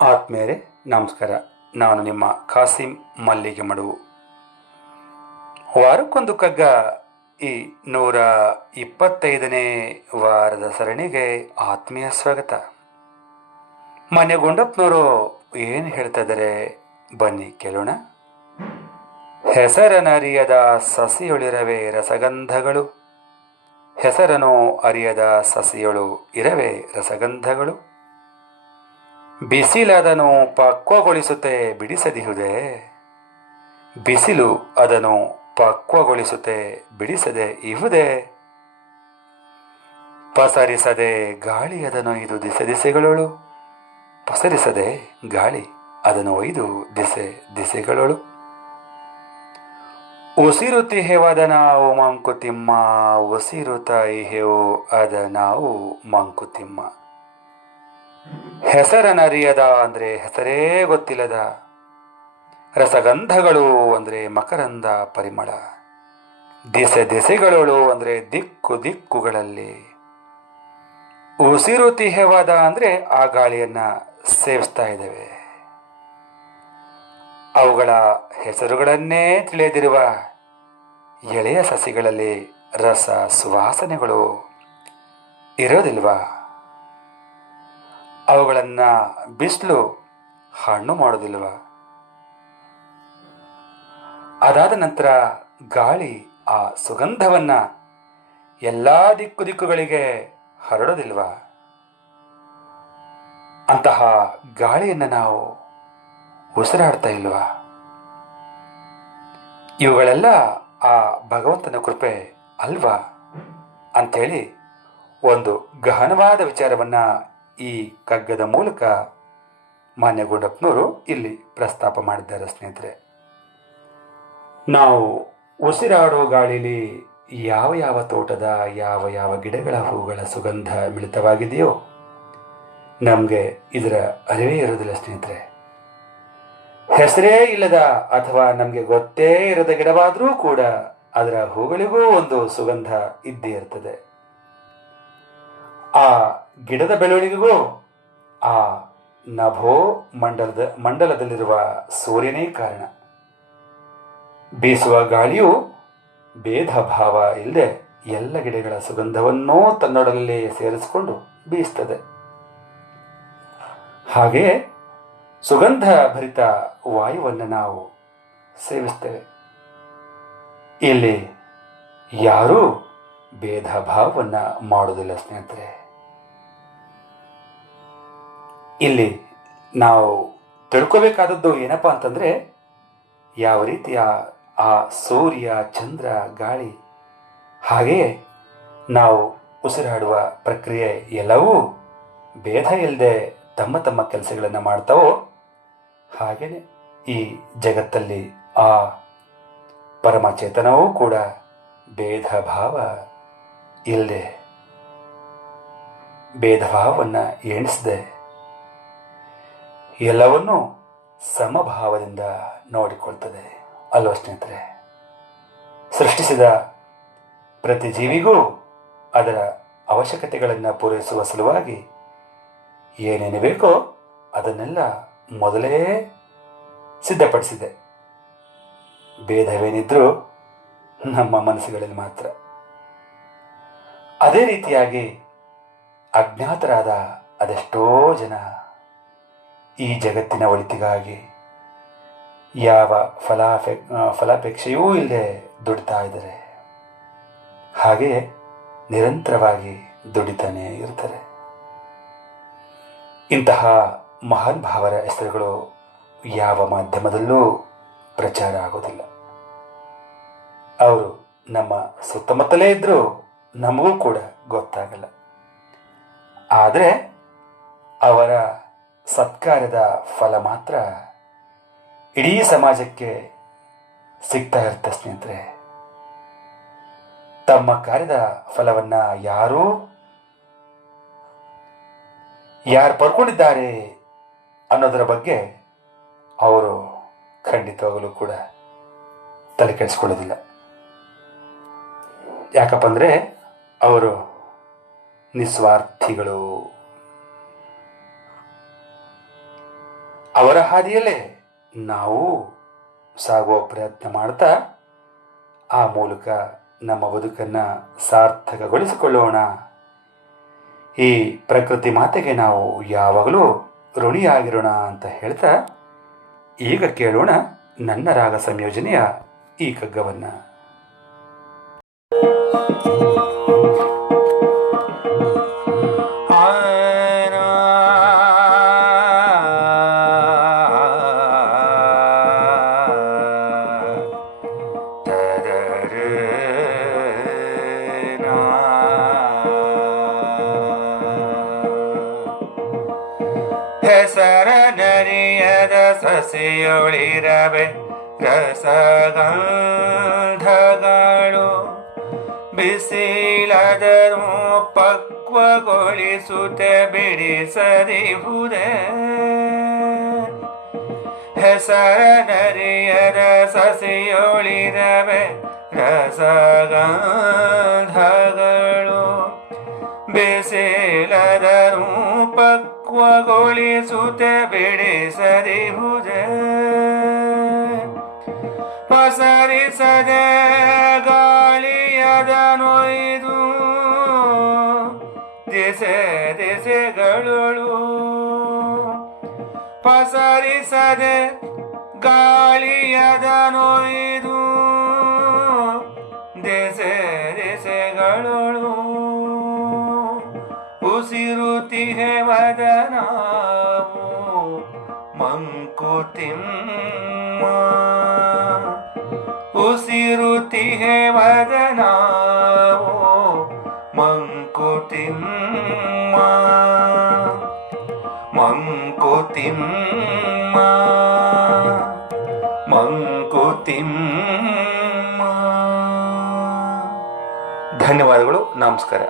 ಆತ್ಮೇರೆ, ನಮಸ್ಕಾರ. ನಾನು ನಿಮ್ಮ ಖಾಸಿಂ ಮಲ್ಲಿಗೆ ಮಡುವು ವಾರಕ್ಕೊಂದು ಕಗ್ಗ ಈ ನೂರ ಇಪ್ಪತ್ತೈದನೇ ವಾರದ ಸರಣಿಗೆ ಆತ್ಮೀಯ ಸ್ವಾಗತ. ಮನೆ ಏನು ಹೇಳ್ತಾ ಇದ್ದಾರೆ ಬನ್ನಿ ಕೇಳೋಣ. ಹೆಸರನರಿಯದ ಸಸಿಯೊಳಿರವೆ ರಸಗಂಧಗಳು. ಹೆಸರನು ಅರಿಯದ ಸಸಿಯೊಳು ಇರವೆ ರಸಗಂಧಗಳು. ಬಿಸಿಲದನ್ನು ಪಕ್ವಗೊಳಿಸುತ್ತೆ ಬಿಡಿಸದಿಹುದೆ ಬಿಸಿಲು ಅದನ್ನು ಪಕ್ವಗೊಳಿಸುತ್ತೆ ಬಿಡಿಸದೆ ಇಹುದೆ ಪಸರಿಸದೆ ಗಾಳಿ ಅದನ್ನು ಇದು ದಿಸೆ ದಿಸೆಗಳಳು. ಪಸರಿಸದೆ ಗಾಳಿ ಅದನ್ನು ಒಯ್ದು ದಿಸೆ ದಿಸೆಗಳಳು. ಉಸಿರು ತಿಹೆವಾದ ನಾವು ಮಂಕುತಿಮ್ಮ, ಉಸಿರು ತಾಯಿಹೆವು ಅದ ನಾವು ಮಂಕುತಿಮ್ಮ. ಹೆಸರನರಿಯದ ಅಂದರೆ ಹೆಸರೇ ಗೊತ್ತಿಲ್ಲದ ರಸಗಂಧಗಳು ಅಂದರೆ ಮಕರಂದ ಪರಿಮಳ. ದಿಸೆ ದಿಸೆಗಳಳು ಅಂದರೆ ದಿಕ್ಕು ದಿಕ್ಕುಗಳಲ್ಲಿ. ಉಸಿರು ತಿಹೆವಾದ ಅಂದರೆ ಆ ಗಾಳಿಯನ್ನ ಸೇವಿಸ್ತಾ ಇದ್ದೇವೆ. ಅವುಗಳ ಹೆಸರುಗಳನ್ನೇ ತಿಳಿಯದಿರುವ ಎಳೆಯ ಸಸಿಗಳಲ್ಲಿ ರಸ ಸುವಾಸನೆಗಳು ಇರೋದಿಲ್ವಾ? ಅವುಗಳನ್ನು ಬಿಸಿಲು ಹಣ್ಣು ಮಾಡೋದಿಲ್ವ ಅದಾದ ನಂತರ ಗಾಳಿ ಆ ಸುಗಂಧವನ್ನು ಎಲ್ಲ ದಿಕ್ಕು ದಿಕ್ಕುಗಳಿಗೆ ಹರಡೋದಿಲ್ವ ಅಂತಹ ಗಾಳಿಯನ್ನು ನಾವು ಉಸಿರಾಡ್ತಾ ಇಲ್ವಾ? ಇವುಗಳೆಲ್ಲ ಆ ಭಗವಂತನ ಕೃಪೆ ಅಲ್ವಾ? ಅಂಥೇಳಿ ಒಂದು ಗಹನವಾದ ವಿಚಾರವನ್ನ ಈ ಕಗ್ಗದ ಮೂಲಕ ಮಾನ್ಯ ಗುಂಡಪ್ಪನವರು ಇಲ್ಲಿ ಪ್ರಸ್ತಾಪ ಮಾಡಿದ್ದಾರೆ ಸ್ನೇಹಿತರೆ. ನಾವು ಉಸಿರಾಡೋ ಗಾಳಿಲಿ ಯಾವ ಯಾವ ತೋಟದ, ಯಾವ ಯಾವ ಗಿಡಗಳ ಹೂಗಳ ಸುಗಂಧ ಮಿಳಿತವಾಗಿದೆಯೋ ನಮಗೆ ಇದರ ಅರಿವೇ ಇರೋದಿಲ್ಲ ಸ್ನೇಹಿತರೆ. ಹೆಸರೇ ಇಲ್ಲದ ಅಥವಾ ನಮಗೆ ಗೊತ್ತೇ ಇರದ ಗಿಡವಾದರೂ ಕೂಡ ಅದರ ಹೂಗಳಿಗೂ ಒಂದು ಸುಗಂಧ ಇದ್ದೇ ಇರ್ತದೆ. ಆ ಗಿಡದ ಬೆಳವಣಿಗೆಗೂ ಆ ನಭೋ ಮಂಡಲದ ಮಂಡಲದಲ್ಲಿರುವ ಸೂರ್ಯನೇ ಕಾರಣ. ಬೀಸುವ ಗಾಳಿಯು ಭೇದ ಭಾವ ಇಲ್ಲದೆ ಎಲ್ಲ ಗಿಡಗಳ ಸುಗಂಧವನ್ನೂ ತನ್ನೊಡಲಲ್ಲಿ ಸೇರಿಸಿಕೊಂಡು ಬೀಸ್ತದೆ. ಹಾಗೆ ಸುಗಂಧ ಭರಿತ ವಾಯುವನ್ನು ನಾವು ಸೇವಿಸ್ತೇವೆ. ಇಲ್ಲಿ ಯಾರೂ ಭೇದ ಭಾವವನ್ನು ಮಾಡುವುದಿಲ್ಲ ಸ್ನೇಹಿತರೆ. ಇಲ್ಲಿ ನಾವು ತಿಳ್ಕೋಬೇಕಾದದ್ದು ಏನಪ್ಪ ಅಂತಂದ್ರೆ, ಯಾವ ರೀತಿಯ ಆ ಸೂರ್ಯ, ಚಂದ್ರ, ಗಾಳಿ ಹಾಗೆಯೇ ನಾವು ಉಸಿರಾಡುವ ಪ್ರಕ್ರಿಯೆ ಎಲ್ಲವೂ ಭೇದ ಇಲ್ಲದೆ ತಮ್ಮ ತಮ್ಮ ಕೆಲಸಗಳನ್ನು ಮಾಡ್ತಾವೋ ಹಾಗೆಯೇ ಈ ಜಗತ್ತಲ್ಲಿ ಆ ಪರಮಚೇತನವೂ ಕೂಡ ಭೇದ ಭಾವ ಇಲ್ಲದೆ ಭೇದ ಭಾವವನ್ನು ಎಣಿಸದೆ ಎಲ್ಲವನ್ನೂ ಸಮಭಾವದಿಂದ ನೋಡಿಕೊಳ್ತದೆ. ಅಲ್ವ ಸ್ನೇಹಿತರೆ? ಸೃಷ್ಟಿಸಿದ ಪ್ರತಿ ಜೀವಿಗೂ ಅದರ ಅವಶ್ಯಕತೆಗಳನ್ನು ಪೂರೈಸುವ ಸಲುವಾಗಿ ಏನೇನು ಬೇಕೋ ಅದನ್ನೆಲ್ಲ ಮೊದಲೇ ಸಿದ್ಧಪಡಿಸಿದೆ. ಭೇದವೇನಿದ್ರೂ ನಮ್ಮ ಮನಸ್ಸುಗಳಲ್ಲಿ ಮಾತ್ರ. ಅದೇ ರೀತಿಯಾಗಿ ಅಜ್ಞಾತರಾದ ಅದೆಷ್ಟೋ ಜನ ಈ ಜಗತ್ತಿನ ಒಳಿತಿಗಾಗಿ ಯಾವ ಫಲಾಪೆ ಫಲಾಪೇಕ್ಷೆಯೂ ಇಲ್ಲದೆ ದುಡಿತಾ ಇದ್ದಾರೆ. ಹಾಗೆಯೇ ನಿರಂತರವಾಗಿ ದುಡಿತಾನೆ ಇರ್ತಾರೆ. ಇಂತಹ ಮಹಾನ್ ಭಾವರ ಹೆಸರುಗಳು ಯಾವ ಮಾಧ್ಯಮದಲ್ಲೂ ಪ್ರಚಾರ ಆಗೋದಿಲ್ಲ. ಅವರು ನಮ್ಮ ಸುತ್ತಮುತ್ತಲೇ ಇದ್ದರೂ ನಮಗೂ ಕೂಡ ಗೊತ್ತಾಗಲ್ಲ. ಆದರೆ ಅವರ ಸತ್ಕಾರ್ಯದ ಫಲ ಮಾತ್ರ ಇಡೀ ಸಮಾಜಕ್ಕೆ ಸಿಗ್ತಾ ಇರುತ್ತೆ ಸ್ನೇಹಿತರೆ. ತಮ್ಮ ಕಾರ್ಯದ ಫಲವನ್ನ ಯಾರೂ, ಯಾರು ಪಡ್ಕೊಂಡಿದ್ದಾರೆ ಅನ್ನೋದರ ಬಗ್ಗೆ ಅವರು ಖಂಡಿತವಾಗಲೂ ಕೂಡ ತಲೆ ಕೆಡಿಸ್ಕೊಳ್ಳೋದಿಲ್ಲ. ಯಾಕಪ್ಪ ಅಂದರೆ ಅವರು ನಿಸ್ವಾರ್ಥಿಗಳು. ಅವರ ಹಾದಿಯಲ್ಲೇ ನಾವು ಸಾಗುವ ಪ್ರಯತ್ನ ಮಾಡ್ತಾ ಆ ಮೂಲಕ ನಮ್ಮ ಬದುಕನ್ನು ಸಾರ್ಥಕಗೊಳಿಸಿಕೊಳ್ಳೋಣ. ಈ ಪ್ರಕೃತಿ ಮಾತೆಗೆ ನಾವು ಯಾವಾಗಲೂ ಋಣಿಯಾಗಿರೋಣ ಅಂತ ಹೇಳ್ತಾ ಈಗ ಕೇಳೋಣ ನನ್ನ ರಾಗ ಸಂಯೋಜನೆಯ ಈ ಕಗ್ಗವನ್ನು ಹೆಸರ ನರಿಯದ ಸಸಿಯೊಳಿರವೆ ರಸಗಂಧಗಳು ಬಿಸಿಲದರೂ ಪಕ್ವಗೊಳಿಸುತ್ತೆ ಬಿಡಿಸದಿಹುದೇ ಹೆಸರ ನರಿಯದ ಸಸಿಯೊಳಿರವೆ ರಸಗಂಧಗಳು ಪಕ್ವಗೊಳಿಸುತ್ತೆ ಬಿಡಿಸದಿಹುದೇ ಪಸರಿಸದೆ ಗಾಳಿಯದನೊಯ್ದು ದಿಸೆ ದಿಸೆಗಳು ಪಸರಿಸದೆ ಗಾಳಿಯದನೊಯ್ದು ದೆಸೆ ದೆಸೆಗಳು ಉಸಿರುತಿಹೆ ವದನಾವು ಮಂಕುತಿಮ್ಮ ಉಸಿರುತಿಹೆ ವದನಾವು ಮಂಕುತಿಮ್ಮ ಮಂಕುತಿಮ್ಮ ಮಂಕುತಿಮ್ಮ ಧನ್ಯವಾದಗಳು ನಮಸ್ಕಾರ.